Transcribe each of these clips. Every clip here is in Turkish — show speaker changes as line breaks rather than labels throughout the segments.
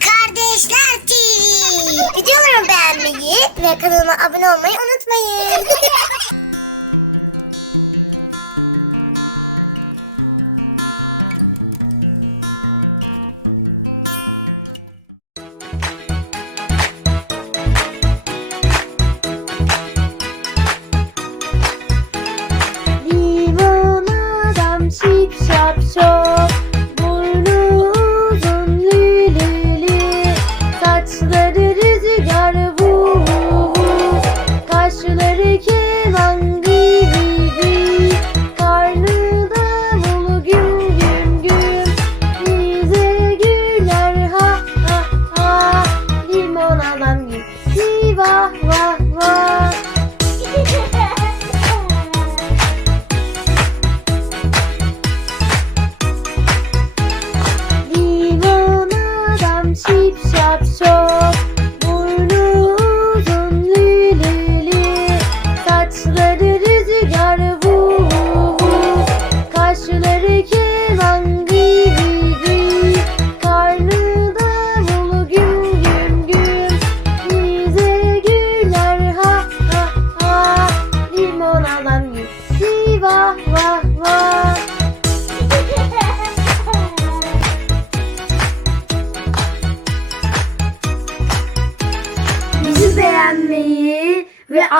Kardeşler TV. Videolarımı beğenmeyi ve kanalıma abone olmayı unutmayın.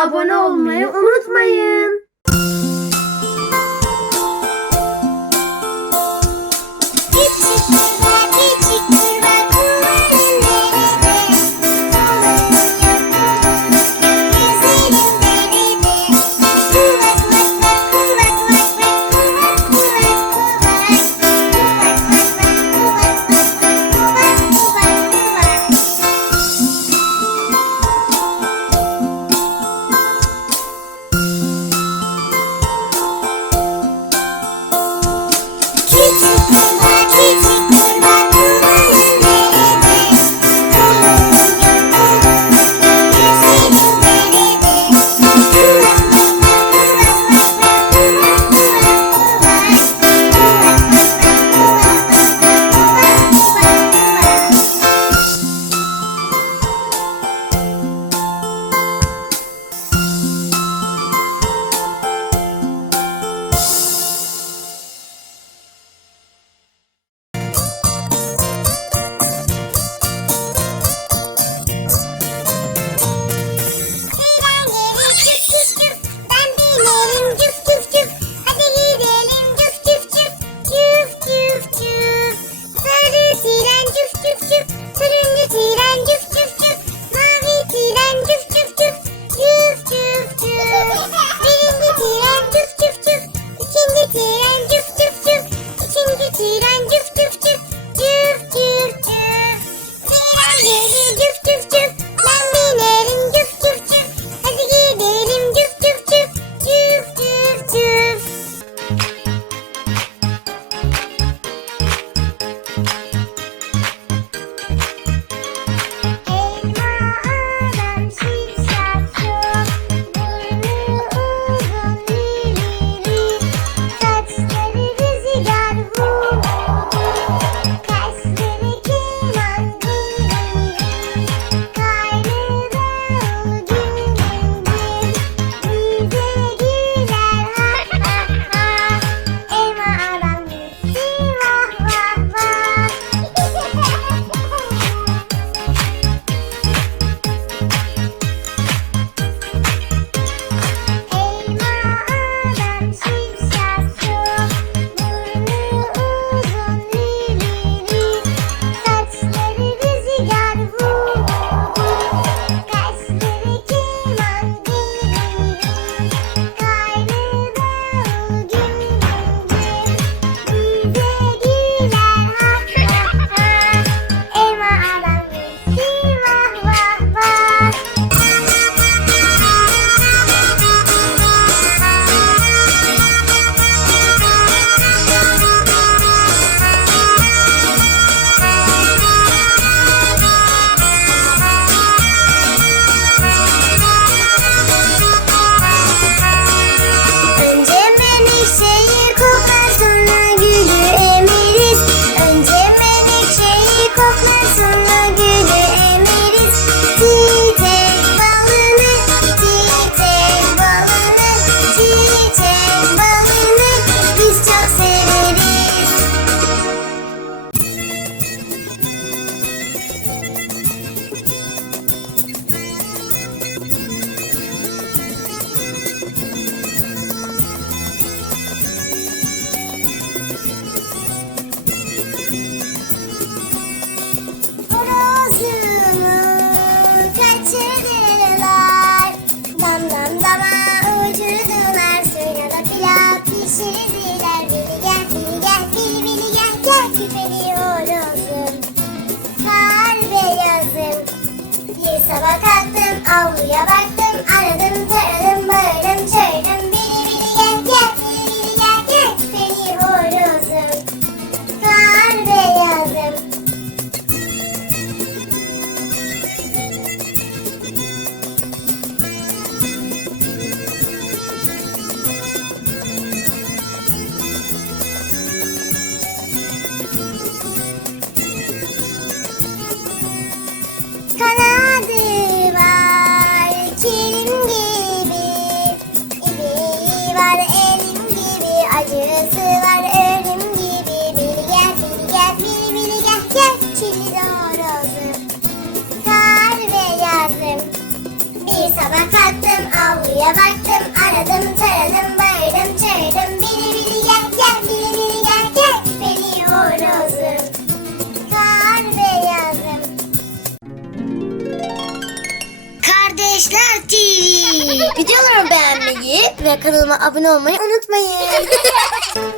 abone olmayı Avluya baktım aradım taradım. Arkadaşlar TV. Videolarımı beğenmeyi ve kanalıma abone olmayı unutmayın.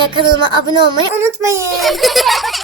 ve kanalıma abone olmayı unutmayın.